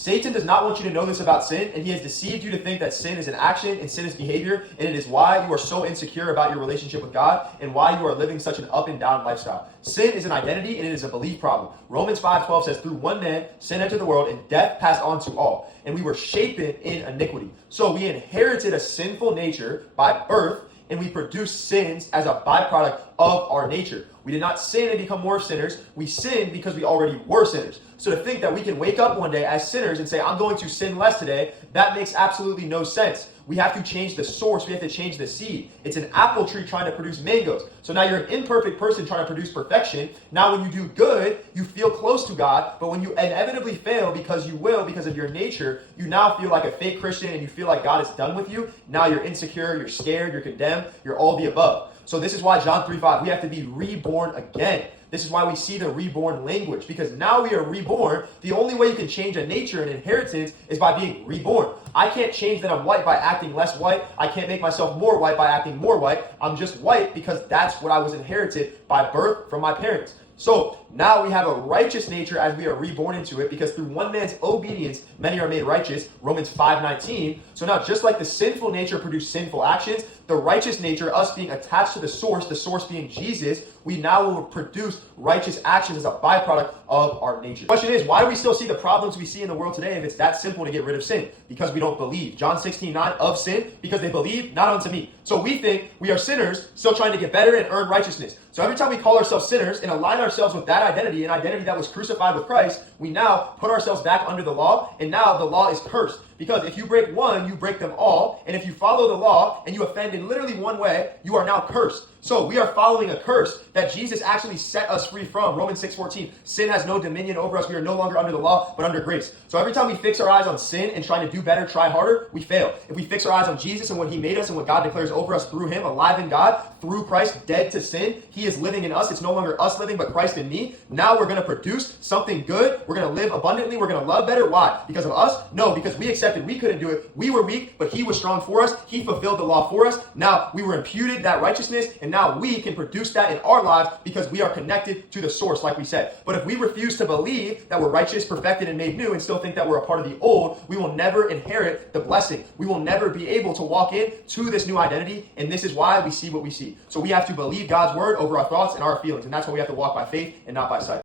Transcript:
Satan does not want you to know this about sin, and he has deceived you to think that sin is an action and sin is behavior, and it is why you are so insecure about your relationship with God and why you are living such an up and down lifestyle. Sin is an identity and it is a belief problem. Romans 5:12 says, through one man, sin entered the world and death passed on to all, and we were shapen in iniquity. So we inherited a sinful nature by birth, and we produce sins as a byproduct of our nature. We did not sin and become more sinners. We sinned because we already were sinners. So to think that we can wake up one day as sinners and say, I'm going to sin less today, that makes absolutely no sense. We have to change the source. We have to change the seed. It's an apple tree trying to produce mangoes. So now you're an imperfect person trying to produce perfection. Now when you do good, you feel close to God. But when you inevitably fail, because of your nature, you now feel like a fake Christian and you feel like God is done with you. Now you're insecure, you're scared, you're condemned, you're all the above. So this is why John 3:5, we have to be reborn again. This is why we see the reborn language, because now we are reborn. The only way you can change a nature and inheritance is by being reborn. I can't change that I'm white by acting less white. I can't make myself more white by acting more white. I'm just white because that's what I was inherited by birth from my parents. So now we have a righteous nature as we are reborn into it, because through one man's obedience, many are made righteous, Romans 5:19. So now just like the sinful nature produced sinful actions, the righteous nature, us being attached to the source being Jesus, we now will produce righteous actions as a byproduct of our nature. The question is, why do we still see the problems we see in the world today if it's that simple to get rid of sin? Because we don't believe. John 16:9 of sin, because they believe not unto me. So we think we are sinners still trying to get better and earn righteousness. So every time we call ourselves sinners and align ourselves with that identity, an identity that was crucified with Christ, we now put ourselves back under the law, and now the law is cursed. Because if you break one, you break them all. And if you follow the law and you offend in literally one way, you are now cursed. So we are following a curse that Jesus actually set us free from. Romans 6:14, sin has no dominion over us. We are no longer under the law, but under grace. So every time we fix our eyes on sin and trying to do better, try harder, we fail. If we fix our eyes on Jesus and what he made us and what God declares over us through him, alive in God, through Christ, dead to sin, he is living in us. It's no longer us living, but Christ in me. Now we're going to produce something good. We're going to live abundantly. We're going to love better. Why? Because of us? No, because we accepted we couldn't do it. We were weak, but he was strong for us. He fulfilled the law for us. Now we were imputed that righteousness, and now we can produce that in our lives because we are connected to the source, like we said. But if we refuse to believe that we're righteous, perfected, and made new, and still think that we're a part of the old, we will never inherit the blessing. We will never be able to walk into this new identity, and this is why we see what we see. So we have to believe God's word over our thoughts and our feelings, and that's why we have to walk by faith and not by sight.